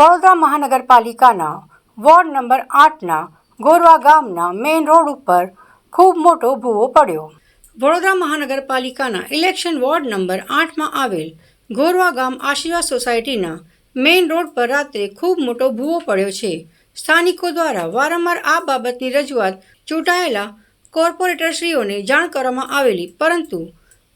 વડોદરા મહાનગરપાલિકાના ward number આઠના ગોરવા ગામના મેઇન રોડ ઉપર ખૂબ મોટો ભૂવો પડ્યો વડોદરા મહાનગરપાલિકાના ઇલેક્શન વોર્ડ નંબર આઠમાં આવેલ ગોરવા ગામ આશીર્વાદ સોસાયટીના મેઇન રોડ પર રાત્રે ખૂબ મોટો ભૂવો પડ્યો છે સ્થાનિકો દ્વારા વારંવાર આ બાબતની રજૂઆત ચૂંટાયેલા કોર્પોરેટરશ્રીઓને જાણ કરવામાં આવેલી પરંતુ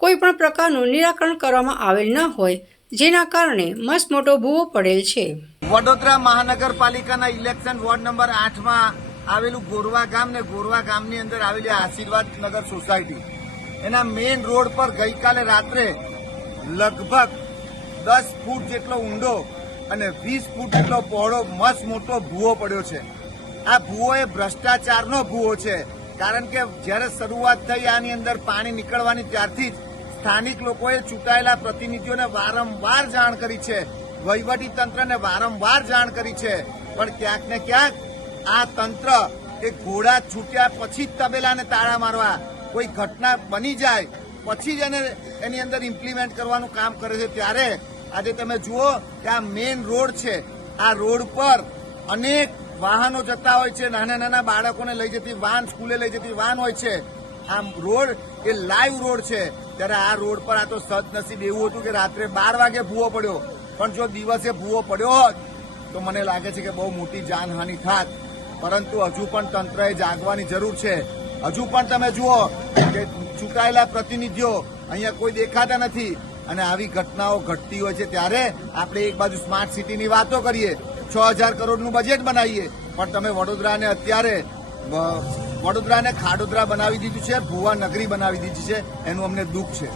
કોઈ પણ પ્રકારનું નિરાકરણ કરવામાં આવેલ ન હોય જેના કારણે મસ્ત મોટો ભૂવો પડેલ છે વડોદરા મહાનગરપાલિકાના ઇલેક્શન વોર્ડ નંબર આઠમાં આવેલું ગોરવા ગામ ને ગોરવા ગામની અંદર આવેલી આશીર્વાદ નગર સોસાયટી એના મેઇન રોડ પર ગઈકાલે રાત્રે લગભગ દસ ફૂટ જેટલો ઊંડો અને વીસ ફૂટ જેટલો પહોળો મસ્ત મોટો ભૂવો પડ્યો છે આ ભૂવો એ ભ્રષ્ટાચારનો ભૂવો છે કારણ કે જ્યારે શરૂઆત થઈ આની અંદર પાણી નીકળવાની ત્યારથી જ સ્થાનિક લોકોએ ચૂંટાયેલા પ્રતિનિધિઓને વારંવાર જાણ કરી છે વહીવટી તંત્રને વારંવાર જાણ કરી છે પણ ક્યાંક ને ક્યાંક આ તંત્ર એ ઘોડા છૂટ્યા પછી જ તબેલાને તાળા મારવા કોઈ ઘટના બની જાય પછી જ એને એની અંદર ઇમ્પ્લિમેન્ટ કરવાનું કામ કરે છે ત્યારે આજે તમે જુઓ કે આ મેઇન રોડ છે આ રોડ પર અનેક વાહનો જતા હોય છે નાના નાના બાળકોને લઈ જતી વાન સ્કૂલે લઈ જતી વાન હોય છે આ રોડ એ લાઈવ રોડ છે ત્યારે આ રોડ પર આ તો સદનસીબ એવું હતું કે રાત્રે બાર વાગે ભૂવો પડ્યો પણ જો દિવસે ભૂવો પડ્યો હોત તો મને લાગે છે કે બહુ મોટી જાનહાનિ થાત પરંતુ હજુ પણ તંત્રએ જાગવાની જરૂર છે હજુ પણ તમે જુઓ કે ચૂંટાયેલા પ્રતિનિધિઓ અહીંયા કોઈ દેખાતા નથી અને આવી ઘટનાઓ ઘટતી હોય છે ત્યારે આપણે એક બાજુ સ્માર્ટ સિટીની વાતો કરીએ છ હજાર કરોડનું બજેટ બનાવીએ પણ તમે વડોદરાને અત્યારે વડોદરાને ખાડોદરા બનાવી દીધું છે ભુવા નગરી બનાવી દીધી છે એનું અમને દુઃખ છે